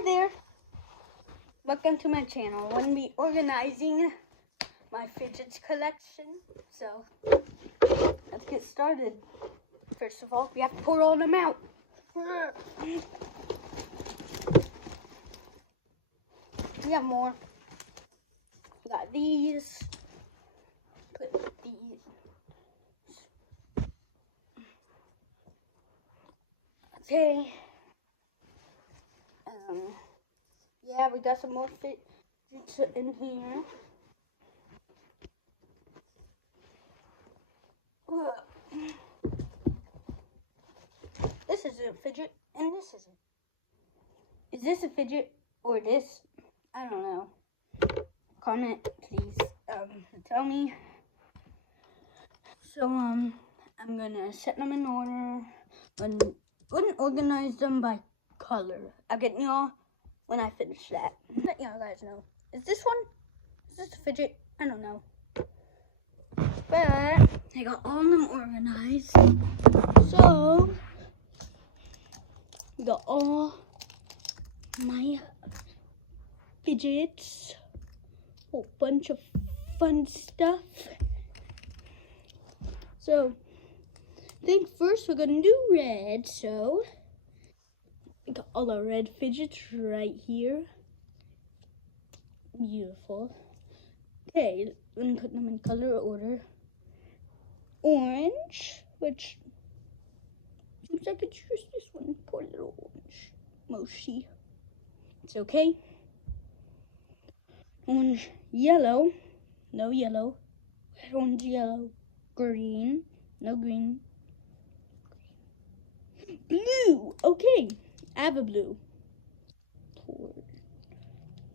Hi there. Welcome to my channel. I'm going to be organizing my fidgets collection. So, let's get started. First of all, we have to pour all them out. We have more. We got these. Put these. Okay. Yeah, we got some more fidgets in here. This is a fidget, and this isn't. Is this a fidget or this? I don't know. Comment, please. Tell me. So, I'm gonna set them in order and organize them by color. I'll get y'all when I finish that. Let y'all guys know. Is this one? Is this a fidget? I don't know. But I got all of them organized. So, I got all my fidgets. A whole bunch of fun stuff. So, I think first we're gonna do red. So, I got all our red fidgets right here. Beautiful. Okay, let me put them in color order. Orange, which seems like it's just this one. Poor little orange moshi. It's okay. Orange, yellow, no yellow. Red, orange, yellow, green, no green. Blue, okay. I have a blue.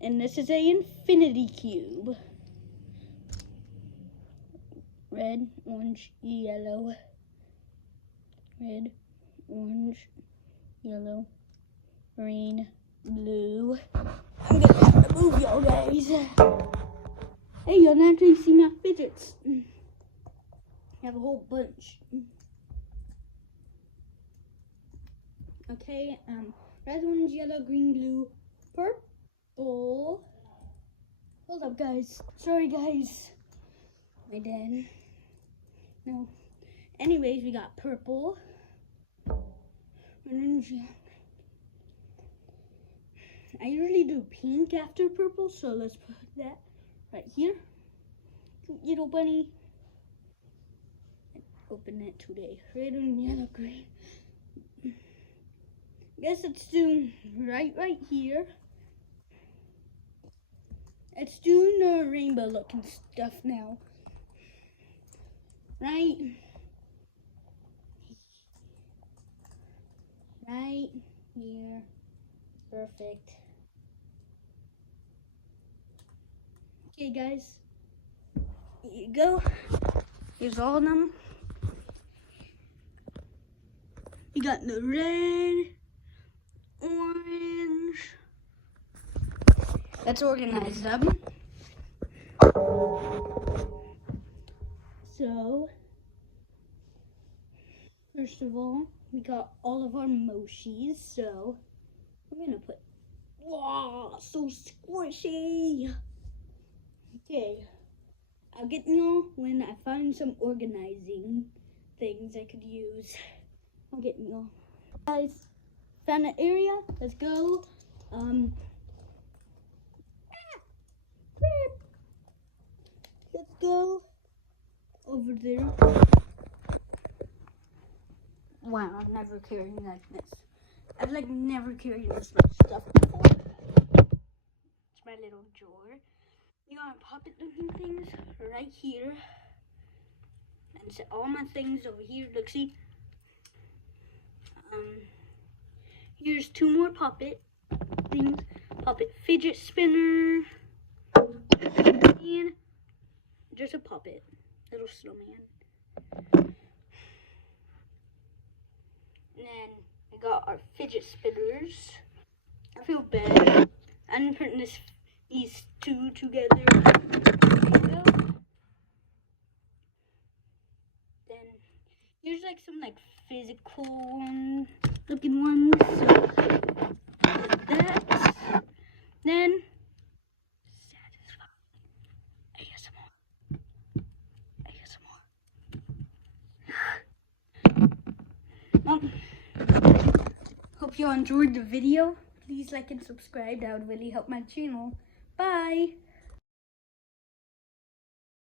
And this is a infinity cube. Red, orange, yellow. Red, orange, yellow, green, blue. I'm gonna have to move y'all guys. Hey, y'all can actually see my fidgets. I have a whole bunch. Okay, red, orange, yellow, green, blue, purple. Hold up, guys. Sorry, guys. My dad. No. Anyways, we got purple. Orange. I usually do pink after purple, so let's put that right here. Little bunny. Open it today. Red and yellow, green. Guess it's doing right here. It's doing the rainbow looking stuff now. Right here. Perfect. Okay, guys. Here you go. Here's all of them. You got the red, orange. Let's organize them. So, first of all, we got all of our moshis. So, I'm gonna put, wow, so squishy. Okay, I'll get y'all when I find some organizing things I could use. I'll get y'all. Guys, found an area. Let's go. Let's go over there. Wow, I'm never carrying like this. I've like never carried this much stuff before. It's my little drawer. You got puppet looking things right here. And set all my things over here. Look, see. Here's two more puppet things. Puppet fidget spinner. And just a puppet. Little snowman. And then we got our fidget spinners. I feel bad. I'm putting these two together. Then here's like some like physical looking ones. So that. then satisfying ASMR. Well, hope you enjoyed the video. Please like and subscribe. That would really help my channel. Bye.